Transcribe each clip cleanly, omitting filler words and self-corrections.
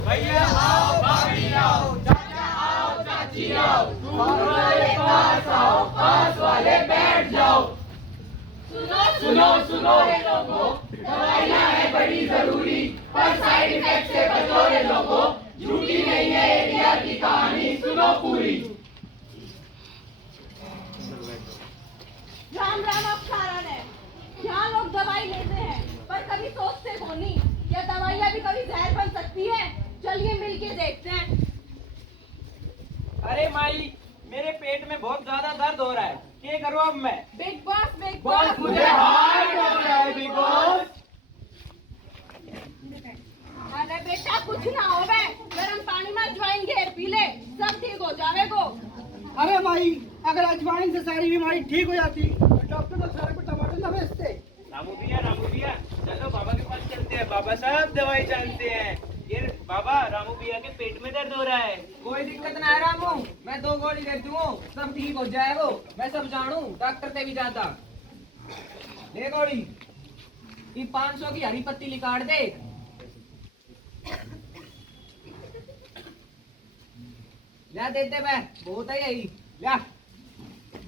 भैया आओ, भाभी आओ, चाचा आओ, चाची आओ, दूर वाले पास आओ, पास वाले बैठ जाओ। सुनो सुनो सुनो रे लोगों, दवाइयाँ है बड़ी जरूरी, पर साइड इफेक्ट से बचो रे लोगों। झूठी नहीं है एडीआर की कहानी, सुनो पूरी। राम राम अपसारण है। यहाँ लोग दवाई लेते हैं पर कभी सोचते हो नहीं, क्या दवाइयाँ भी कभी जहर बन सकती है। चलिए मिलके देखते हैं। अरे माई, मेरे पेट में बहुत ज्यादा दर्द हो रहा है, क्या करूँ अब मैं? Big boss big boss boss मुझे हार्ट हो रहा है बिग बॉस। अरे बेटा कुछ ना हो बे, गर्म पानी में अजवाइन घेर पी ले, सब ठीक हो जाएगो। अरे भाई, अगर अजवाइन से सारी बीमारी ठीक हो जाती तो डॉक्टर को सारे को टमाटर न बेचते। रामू भैया, चलो बाबा के पास चलते हैं, बाबा साहब दवाई जानते हैं। ये बाबा, रामू भैया के पेट में दर्द हो रहा है। कोई दिक्कत ना है रामू, मैं 2 गोली दे दूँ, सब ठीक हो जाएगा। मैं सब जानू, डॉक्टर से भी जाता। ले गोली, ये 500 की हरी पत्ती लिकाट दे। ला देते मैं, बहुत है यही। ला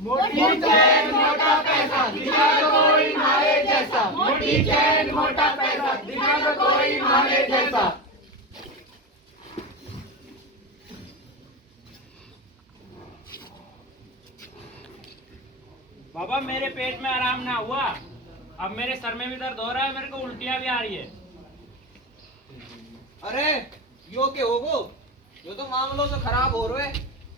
मोटी चैन मोटा पैसा, दिखा दो कोई मारे जैसा। मोटी चैन मोटा पैसा, दिखा दो कोई मारे जैसा। बाबा, मेरे पेट में आराम ना हुआ, अब मेरे सर में भी दर्द हो रहा है, मेरे को उल्टियाँ भी आ रही है। अरे यो के होगो, यो तो मामलों से खराब हो रहे,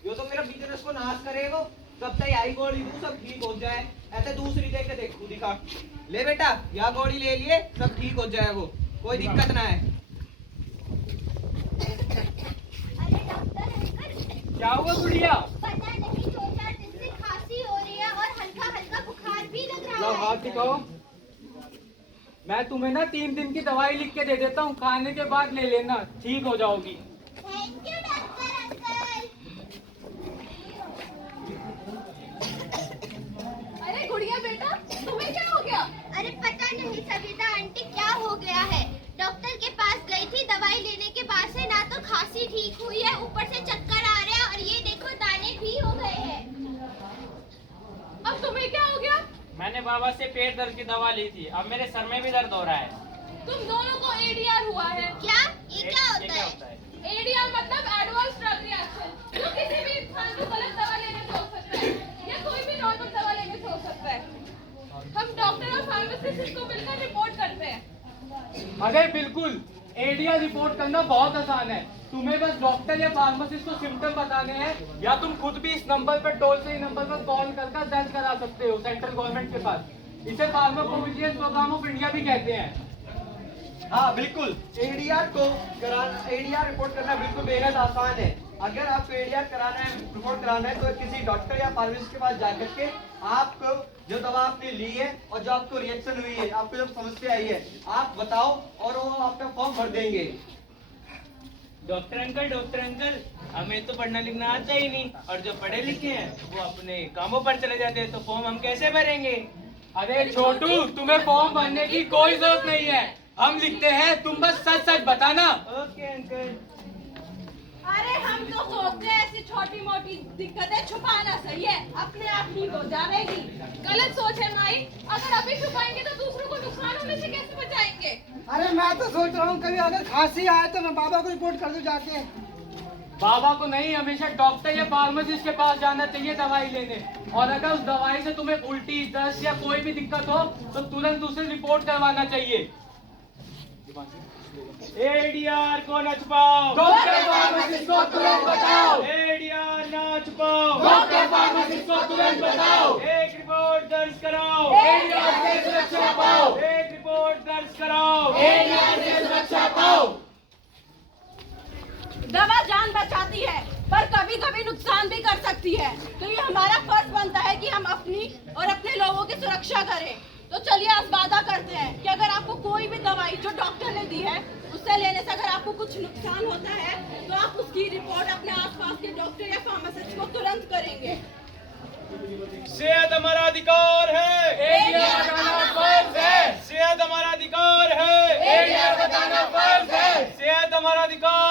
यो तो मेरा बिजनेस को नाश करेगो। तब तक आई गोली दूं, सब ठीक हो जाए। ऐसे दूसरी देख के देख, दिखा ले बेटा, या गोली ले लिए, सब ठीक हो जाएगा, कोई दिक्कत ना है। अरे डॉक्टर अंकल, क्या हुआ बुढ़िया? पता नहीं 2-4 दिन से खांसी हो रही है और हल्का हल्का बुखार भी लग रहा लो है। हाथ दिखाओ। मैं तुम्हें ना 3 दिन की दवाई लिख के दे देता हूँ, खाने के बाद ले लेना, ठीक हो जाओगी। Thank you doctor uncle. अरे गुड़िया बेटा, तुम्हें क्या हो गया? अरे पता नहीं सविता आंटी क्या हो गया है। डॉक्टर के पास गई थी, दवाई लेने के बाद से ना तो खांसी ठीक हुई है, ऊपर से चक्कर आ रहा है और ये देखो दाने भी हो गए हैं। अब तुम्हें क्या हो गया? मैंने बाबा से पेट दर्द की दवा ली थी, अब मेरे सर में भी दर्द हो रहा है। तुम दोनों को एडीआर हुआ है। क्या ये क्या ये होता है? एडीआर मतलब एडवांस ड्रग रिएक्शन, जो किसी भी इंसान को गलत दवा लेने से हो सकता है या कोई भी नॉर्मल दवा लेने से हो सकता है। हम डॉक्टर और फार्मासिस्ट इसको मिलकर रिपोर्ट करते हैं। अरे बिल्कुल, एडीआर रिपोर्ट करना बहुत आसान है। तुम्हें बस डॉक्टर या फार्मासिस्ट को सिम्टम बताने हैं, या तुम खुद भी इस नंबर पर, टोल फ्री नंबर पर कॉल कर दर्ज करा सकते हो सेंट्रल गवर्नमेंट के पास। इसे फार्माकोविजिलेंस प्रोग्राम ऑफ इंडिया भी कहते हैं। हाँ बिल्कुल, एडीआर रिपोर्ट करना बिल्कुल बेहद आसान है। अगर आपको एडीआर रिपोर्ट कराना है तो किसी डॉक्टर या फार्मासिस्ट के पास जाकर के आपको जो दवा आपने ली है और जो आपको रिएक्शन हुई है, आपको जो समस्या आई है, आप बताओ और वो आपका फॉर्म भर देंगे। डॉक्टर अंकल, हमें तो पढ़ना लिखना आता ही नहीं, और जो पढ़े लिखे हैं वो अपने कामों पर चले जाते हैं, तो फॉर्म हम कैसे भरेंगे? अरे छोटू, तुम्हें फॉर्म भरने की कोई जरूरत नहीं है, हम लिखते हैं, तुम बस सच सच बताना। Okay uncle. अरे हम तो सोचते हैं ऐसी छोटी मोटी दिक्कतें छुपाना सही है, अपने आप ठीक हो जाएगी। गलत सोच है माई, अगर अभी छुपाएंगे तो दूसरों को नुकसान होने से कैसे बचाएंगे? अरे मैं तो सोच रहा हूँ कभी अगर खांसी आए तो मैं बाबा को रिपोर्ट कर दूं जाके। बाबा को नहीं, हमेशा डॉक्टर या फार्मासिस्ट के पास जाना चाहिए दवाई लेने। और अगर उस दवाई से तुम्हें उल्टी, दस्त या कोई भी दिक्कत हो तो तुरंत उसे रिपोर्ट करवाना चाहिए। एडीआर को न छुपाओ, डॉक्टर फार्मासिस्ट को तुरंत बताओ। एडीआर न छुपाओ, डॉक्टर फार्मासिस्ट को तुरंत बताओ। एक रिपोर्ट दर्ज कराओ, एडीआर से सुरक्षा पाओ। एक रिपोर्ट दर्ज कराओ। एडीआर से सुरक्षा पाओ। दवा जान बचाती है पर कभी कभी नुकसान भी कर सकती है, तो ये हमारा फर्ज बनता है कि हम अपनी और अपने लोगों की सुरक्षा करें। तो चलिए आज वादा करते हैं कि अगर आपको कोई भी दवाई जो डॉक्टर ने दी है उससे लेने से अगर आपको कुछ नुकसान होता है तो आप उसकी रिपोर्ट अपने आसपास के डॉक्टर या फार्मासिस्ट को तुरंत करेंगे। सेहत हमारा अधिकार है, एडीआर बताना फर्ज है। सेहत हमारा अधिकार है, एडीआर बताना फर्ज है। सेहत हमारा अधिकार